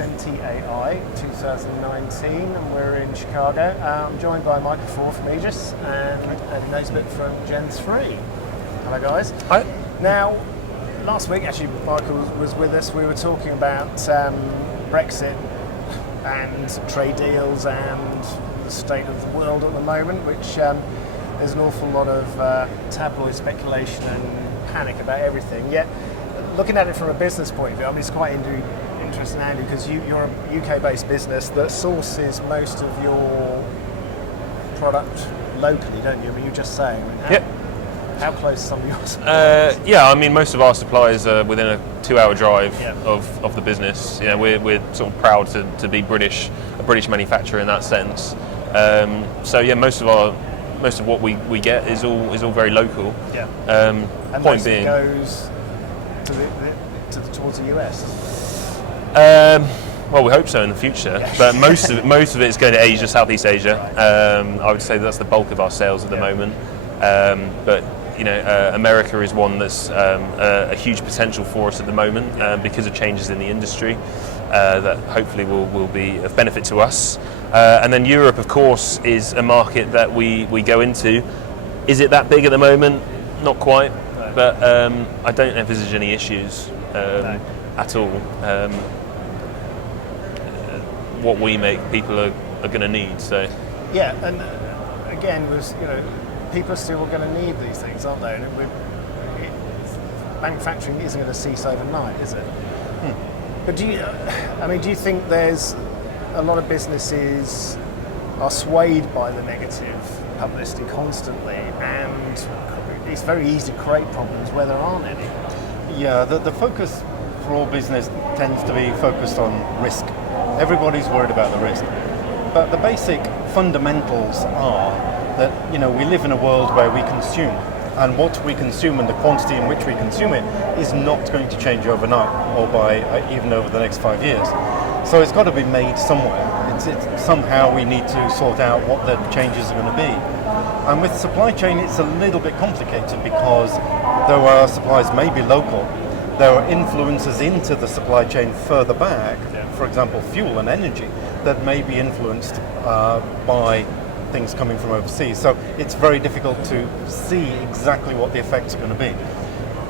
SMTAI 2019, and we're in Chicago. I'm joined by Michael Ford from Aegis and Andy Naisbitt from Gen 3. Hello guys. Hi. Now, last week actually Michael was with us. We were talking about Brexit and trade deals and the state of the world at the moment, which there's an awful lot of tabloid speculation and panic about everything. Yet, looking at it from a business point of view, I mean, it's quite interesting, Andy, because you're a UK-based business that sources most of your product locally, don't you? I mean, you're just saying. How close are some of yours? Yeah, I mean, most of our suppliers are within a 2-hour drive Yeah. of the business. You know, we're sort of proud to be British, a British manufacturer in that sense. So yeah, most of what we get is all very local. Yeah. And point point being, goes towards the US. well, we hope so in the future. Yeah. But most of it is going to Asia, Southeast Asia. I would say that's the bulk of our sales at the moment. But you know, America is one that's a huge potential for us at the moment because of changes in the industry that hopefully will be of benefit to us. And then Europe, of course, is a market that we go into. Is it that big at the moment? Not quite, No. but I don't envisage any issues at all. What we make, people are going to need. So Yeah, and again, people are still going to need these things, aren't they? And manufacturing isn't going to cease overnight, is it? But do you think there's a lot of businesses are swayed by the negative publicity constantly, and it's very easy to create problems where there aren't any? Yeah, the focus for all business tends to be focused on risk. Everybody's worried about the risk. But the basic fundamentals are that, you know, we live in a world where we consume, and what we consume and the quantity in which we consume it is not going to change overnight or by even over the next 5 years. So it's got to be made somewhere. It's somehow we need to sort out what the changes are going to be. And with supply chain, it's a little bit complicated because though our supplies may be local, there are influences into the supply chain further back, for example, fuel and energy, that may be influenced by things coming from overseas. So it's very difficult to see exactly what the effects are going to be.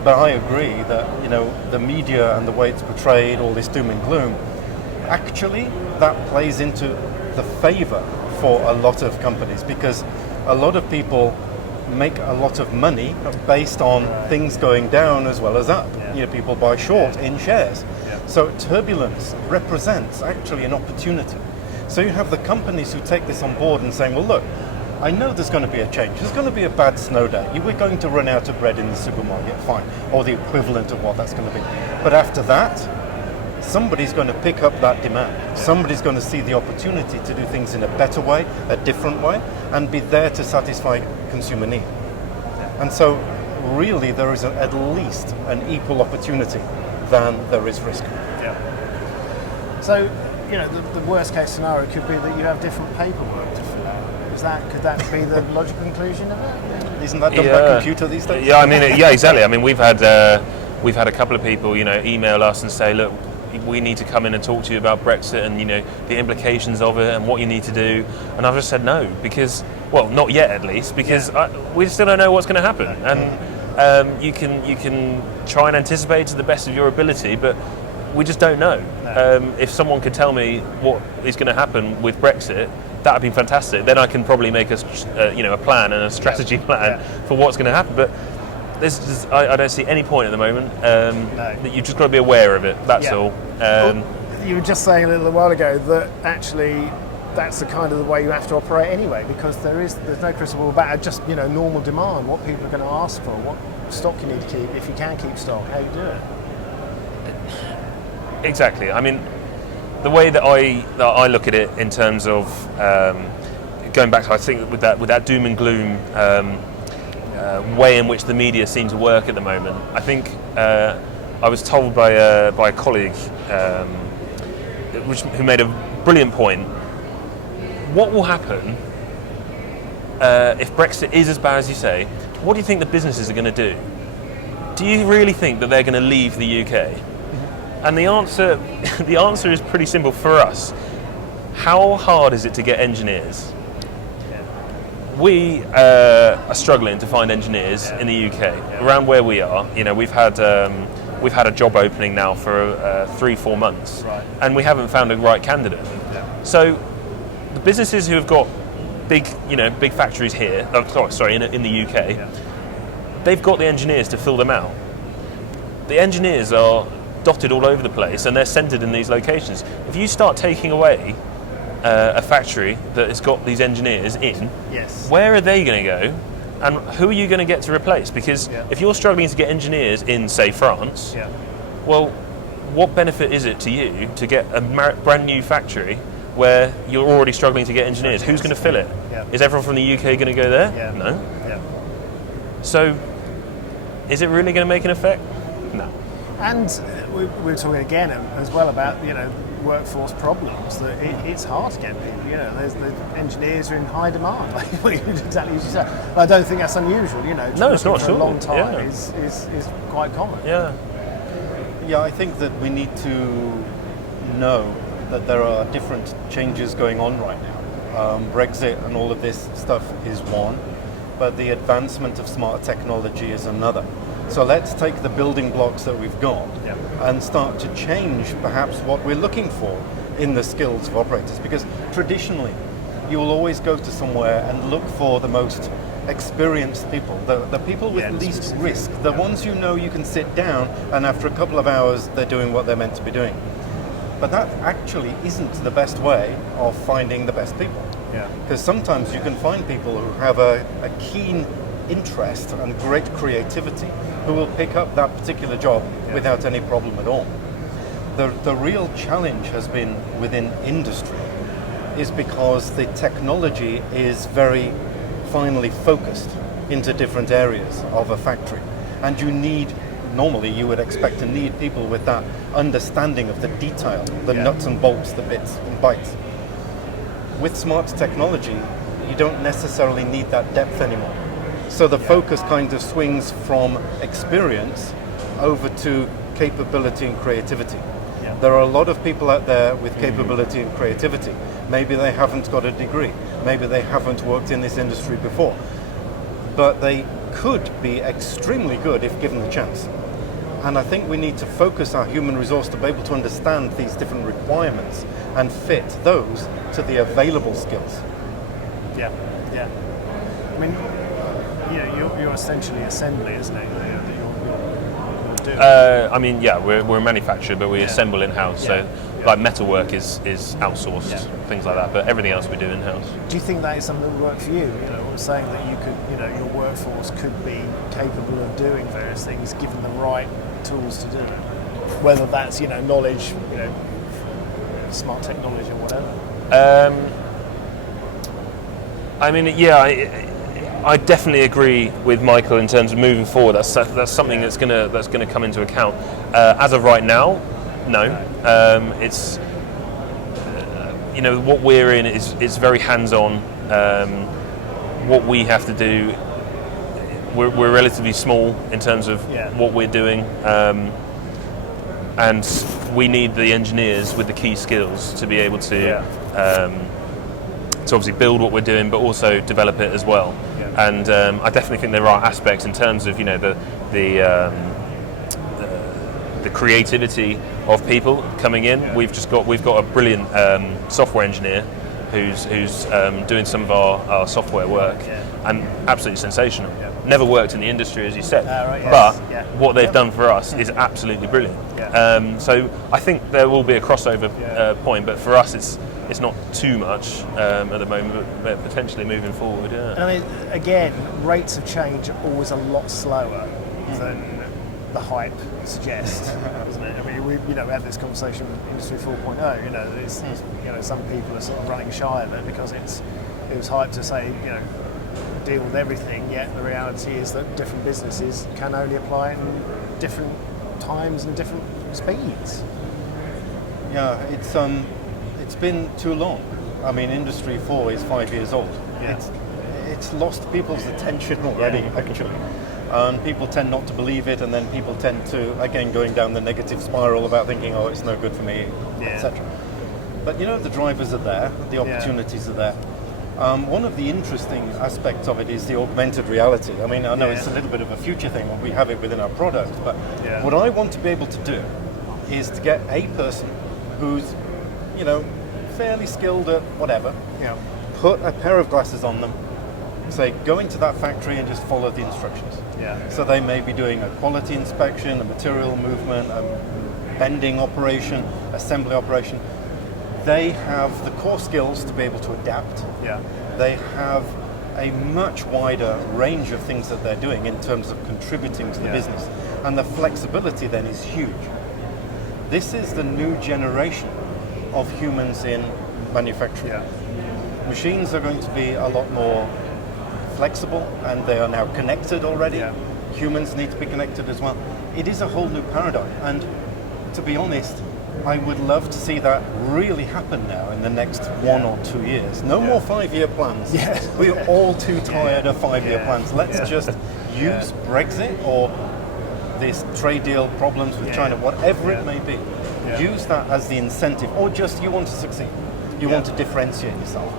But I agree that, you know, the media and the way it's portrayed, all this doom and gloom, actually that plays into the favor for a lot of companies, because a lot of people make a lot of money based on things going down as well as up. Yeah. You know, people buy short in shares. Yeah. So turbulence represents actually an opportunity. So you have the companies who take this on board and saying, well, look, I know there's going to be a change. There's going to be a bad snow day. We're going to run out of bread in the supermarket, fine, or the equivalent of what that's going to be. But after that, somebody's going to pick up that demand. Somebody's going to see the opportunity to do things in a better way, a different way, and be there to satisfy consumer need. And so really there is at least an equal opportunity than there is risk. Yeah. So, you know, the worst case scenario could be that you have different paperwork to fill out. Could that be the logical conclusion of it? Isn't that done by computer these days? yeah, I mean, yeah, exactly. I mean, we've had a couple of people, you know, email us and say, look, we need to come in and talk to you about Brexit and, you know, the implications of it and what you need to do. And I've just said no, because, well, not yet at least, because we still don't know what's going to happen. And you can try and anticipate to the best of your ability, but we just don't know. If someone could tell me what is going to happen with Brexit, that would be fantastic. Then I can probably make a plan and a strategy plan for what's going to happen. But I don't see any point at the moment. That you've just got to be aware of it. That's all. You were just saying a little while ago that actually that's the kind of the way you have to operate anyway, because there's no crystal ball about just, you know, normal demand, what people are going to ask for, what stock you need to keep, if you can keep stock, how you do it. Exactly. I mean, the way that I look at it in terms of going back to, I think with that doom and gloom way in which the media seem to work at the moment, I think I was told by a colleague who made a brilliant point. What will happen if Brexit is as bad as you say? What do you think the businesses are going to do? Do you really think that they're going to leave the UK? And the answer is pretty simple for us. How hard is it to get engineers? We are struggling to find engineers in the UK. Around where we are, we've had a job opening now for 3-4 months, and we haven't found a right candidate. So the businesses who have got big factories here, in the UK, they've got the engineers to fill them out. The engineers are dotted all over the place, and they're centred in these locations. If you start taking away a factory that has got these engineers in, where are they going to go, and who are you going to get to replace? Because if you're struggling to get engineers in, say, France, well, what benefit is it to you to get a brand new factory where you're already struggling to get engineers? Who's going to fill it? Is everyone from the UK going to go there? No. So, is it really going to make an effect? No. And we're talking again as well about workforce problems. That it's hard to get people. There's the engineers are in high demand. Exactly as you said. I don't think that's unusual. No, it's not. For a long time is quite common. Yeah, I think that we need to know that there are different changes going on right now. Brexit and all of this stuff is one, but the advancement of smart technology is another. So let's take the building blocks that we've got and start to change perhaps what we're looking for in the skills of operators. Because traditionally, you will always go to somewhere and look for the most experienced people, the people with least risk, the ones you can sit down and after a couple of hours they're doing what they're meant to be doing. But that actually isn't the best way of finding the best people. Because sometimes you can find people who have a keen interest and great creativity who will pick up that particular job without any problem at all. The real challenge has been within industry is because the technology is very finely focused into different areas of a factory, and normally you would expect to need people with that understanding of the detail, the nuts and bolts, the bits and bytes. With smart technology, you don't necessarily need that depth anymore. So the focus kind of swings from experience over to capability and creativity. There are a lot of people out there with capability and creativity. Maybe they haven't got a degree. Maybe they haven't worked in this industry before. But they could be extremely good if given the chance. And I think we need to focus our human resource to be able to understand these different requirements and fit those to the available skills. I mean, you're essentially assembly, isn't it? You're doing. We're a manufacturer, but we assemble in-house. So, like metalwork is outsourced, things like that. But everything else we do in-house. Do you think that is something that would work for you? Saying that you could, your workforce could be capable of doing various things given the right tools to do it. Whether that's knowledge, smart technology or whatever. I definitely agree with Michael in terms of moving forward. That's something that's gonna come into account. As of right now, no. It's what we're in is very hands-on. What we have to do, we're relatively small in terms of what we're doing, and we need the engineers with the key skills to be able to obviously build what we're doing, but also develop it as well. And I definitely think there are aspects in terms of the creativity of people coming in. We've got a brilliant software engineer who's doing some of our software work, and absolutely sensational. Never worked in the industry, as you said, but what they've done for us is absolutely brilliant. So I think there will be a crossover point, but for us it's not too much at the moment, but potentially moving forward. And I mean, again, rates of change are always a lot slower than the hype suggests, isn't it? I mean, we had this conversation with Industry 4.0. Some people are sort of running shy of it because it was hype to say deal with everything. Yet the reality is that different businesses can only apply it in different times and different speeds. Yeah, it's been too long. I mean, Industry 4 is 5 years old. It's lost people's attention already, actually. And people tend not to believe it, and then people tend to, again, going down the negative spiral about thinking, oh, it's no good for me, etc. But the drivers are there, the opportunities are there. One of the interesting aspects of it is the augmented reality. I mean, I know it's a little bit of a future thing when we have it within our product, but what I want to be able to do is to get a person who's, fairly skilled at whatever, put a pair of glasses on them, say, go into that factory and just follow the instructions. So they may be doing a quality inspection, a material movement, a bending operation, assembly operation. They have the core skills to be able to adapt. They have a much wider range of things that they're doing in terms of contributing to the business. And the flexibility then is huge. This is the new generation of humans in manufacturing. Machines are going to be a lot more flexible, and they are now connected already. Humans need to be connected as well. It is a whole new paradigm, and to be honest, I would love to see that really happen now in the next 1 or 2 years. No more 5-year plans. We're all too tired of 5-year plans. Let's just use Brexit or this trade deal problems with China, whatever it may be. Use that as the incentive, or just you want to succeed. You want to differentiate yourself.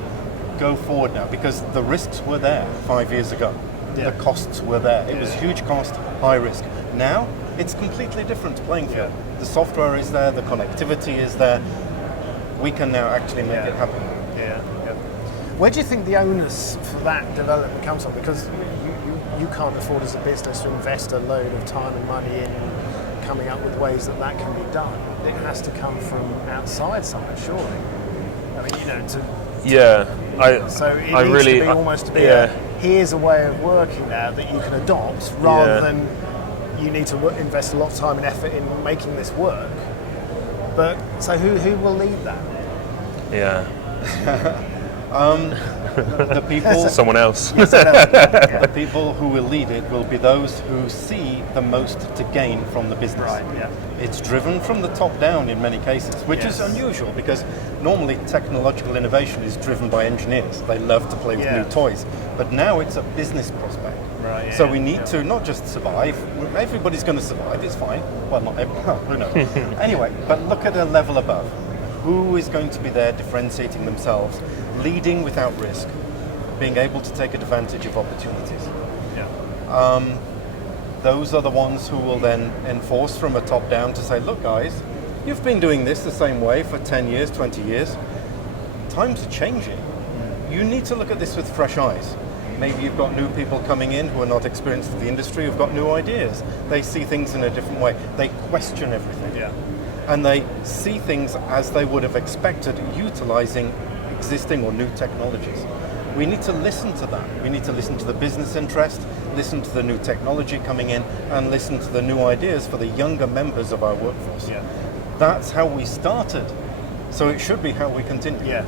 Go forward now, because the risks were there 5 years ago. The costs were there. It was huge cost, high risk. Now, it's completely different playing field. The software is there, the connectivity is there. We can now actually make it happen. Where do you think the onus for that development comes from? Because you can't afford as a business to invest a load of time and money in coming up with ways that can be done. It has to come from outside somewhere, surely. I mean, so it needs to be almost to be here's a way of working now that you can adopt, rather than you need to invest a lot of time and effort in making this work. But so who will lead that? The people, someone else. The people who will lead it will be those who see the most to gain from the business. It's driven from the top down in many cases, which is unusual, because normally technological innovation is driven by engineers. They love to play with new toys, but now it's a business prospect. So we need to not just survive. Everybody's going to survive. It's fine. Well, not everyone. Who knows? Anyway, but look at a level above. Who is going to be there differentiating themselves, leading without risk, being able to take advantage of opportunities? Those are the ones who will then enforce from a top down to say, look guys, you've been doing this the same way for 10 years, 20 years. Times are changing. You need to look at this with fresh eyes. Maybe you've got new people coming in who are not experienced in the industry, who've got new ideas. They see things in a different way. They question everything. And they see things as they would have expected, utilizing existing or new technologies. We need to listen to that. We need to listen to the business interest, listen to the new technology coming in, and listen to the new ideas for the younger members of our workforce. That's how we started, so it should be how we continue.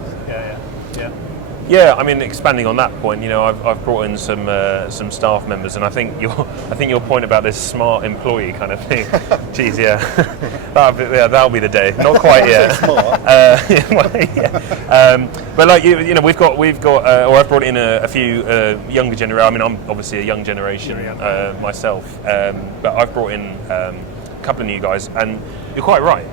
I mean, expanding on that point, I've brought in some staff members, and I think your point about this smart employee kind of thing. Geez, that'll be the day. Not quite yet. But like we've got, or I've brought in a few younger generation. I mean, I'm obviously a young generation myself, but I've brought in a couple of new guys, and you're quite right.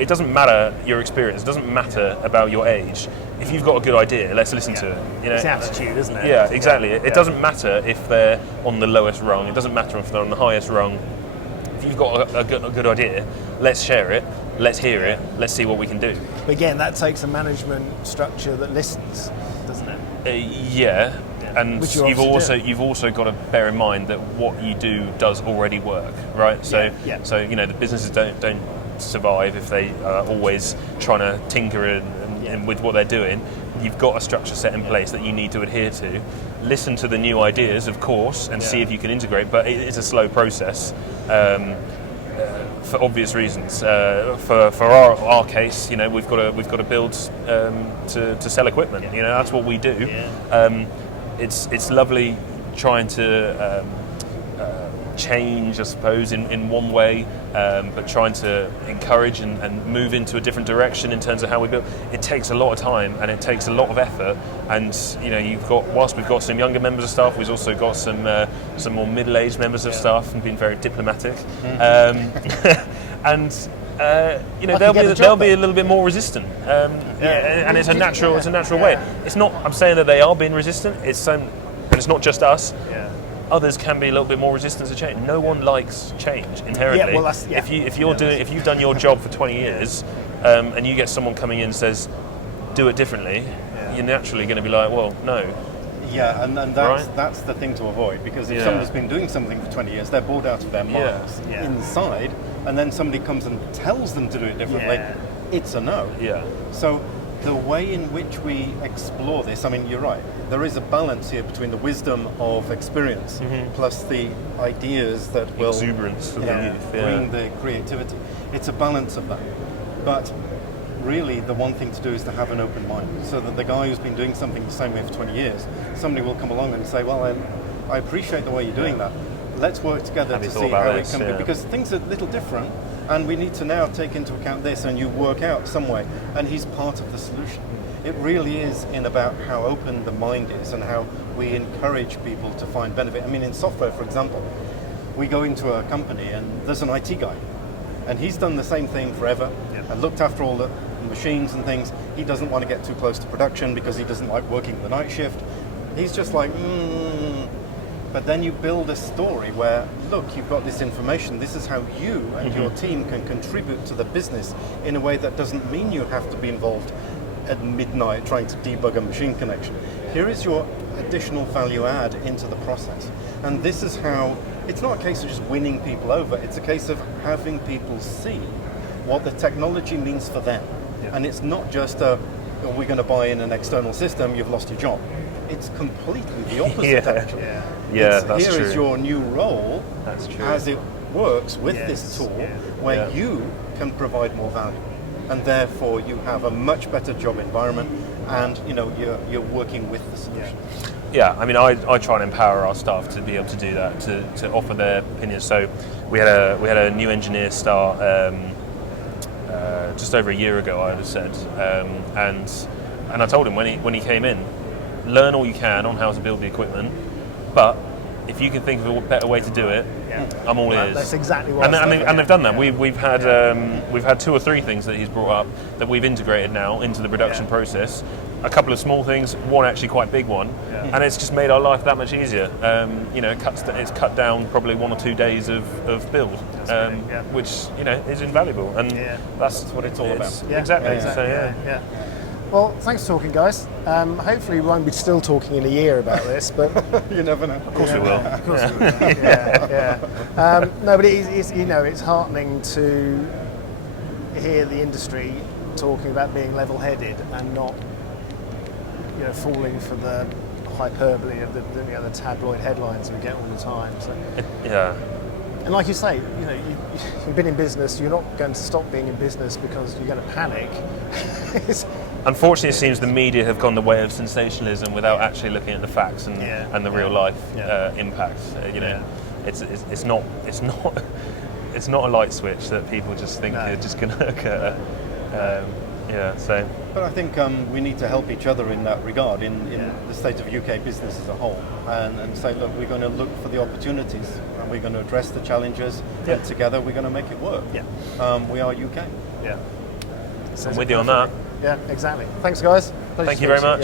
It doesn't matter your experience. It doesn't matter about your age. If you've got a good idea, let's listen to it. It's attitude, isn't it? Yeah, exactly. It doesn't matter if they're on the lowest rung. It doesn't matter if they're on the highest rung. If you've got a good idea, let's share it. Let's hear it. Let's see what we can do. But again, that takes a management structure that listens, doesn't it? And you've also got to bear in mind that what you do does already work, right? So the businesses don't survive if they are always trying to tinker and with what they're doing. You've got a structure set in place that you need to adhere to. Listen to the new ideas, of course, and see if you can integrate. But it is a slow process for obvious reasons. For our case, we've got to build to sell equipment. That's what we do. It's lovely trying to change, I suppose, in one way, but trying to encourage and move into a different direction in terms of how we build. It takes a lot of time and it takes a lot of effort. And whilst we've got some younger members of staff, we've also got some more middle-aged members of staff, and been very diplomatic. And they'll be a little bit more resistant, and it's a natural way. It's not. I'm saying that they are being resistant. And it's not just us. Yeah. Others can be a little bit more resistant to change. No one likes change inherently. Yeah, well, if you've done your job for 20 years, and you get someone coming in and says, "Do it differently," you're naturally going to be like, "Well, no." Yeah, and that's the thing to avoid, because if someone's been doing something for 20 years, they're bored out of their minds inside, and then somebody comes and tells them to do it differently, it's a no. Yeah. So the way in which we explore this, I mean, you're right, there is a balance here between the wisdom of experience plus the ideas that will exuberance of the youth, bring the creativity. It's a balance of that. But really, the one thing to do is to have an open mind, so that the guy who's been doing something the same way for 20 years, somebody will come along and say, well, I appreciate the way you're doing that. Let's work together to see how it can be, because things are a little different, and we need to now take into account this, and you work out some way, and he's part of the solution. It really is about how open the mind is and how we encourage people to find benefit. I mean, in software, for example, we go into a company and there's an IT guy, and he's done the same thing forever and looked after all the machines and things. He doesn't want to get too close to production because he doesn't like working the night shift. He's just like, But then you build a story where, look, you've got this information, this is how you and your team can contribute to the business in a way that doesn't mean you have to be involved at midnight trying to debug a machine connection. Here is your additional value add into the process. And this is how, it's not a case of just winning people over, it's a case of having people see what the technology means for them. And it's not just we're going to buy in an external system, you've lost your job. It's completely the opposite, actually. That's true. Here is your new role as it works with this tool, where you can provide more value, and therefore you have a much better job environment, and you're working with the solution. Yeah, I mean, I try and empower our staff to be able to do that, to offer their opinions. So we had a new engineer start just over a year ago, I would have said, and I told him when he came in, learn all you can on how to build the equipment, but if you can think of a better way to do it, I'm all ears. That's exactly what. And they've done that. We've had 2 or 3 things that he's brought up that we've integrated now into the production process. A couple of small things, one actually quite big one, and it's just made our life that much easier. It's cut down probably 1 or 2 days of build, which is invaluable, and that's what it's all about. Exactly. So well, thanks for talking, guys. Hopefully we won't be still talking in a year about this, but you never know. Of course we will. Of course we will. No, but it's heartening to hear the industry talking about being level-headed and not falling for the hyperbole of the tabloid headlines we get all the time. So. And like you say, you've been in business. You're not going to stop being in business because you're going to panic. Unfortunately, it seems the media have gone the way of sensationalism without actually looking at the facts and the real life impacts. It's not a light switch that people just think are just going to occur. But I think we need to help each other in that regard, in the state of UK business as a whole, and say, look, we're going to look for the opportunities, and we're going to address the challenges, and together we're going to make it work. We are UK. I'm with you on that. Yeah, exactly. Thanks, guys. Thank you very much.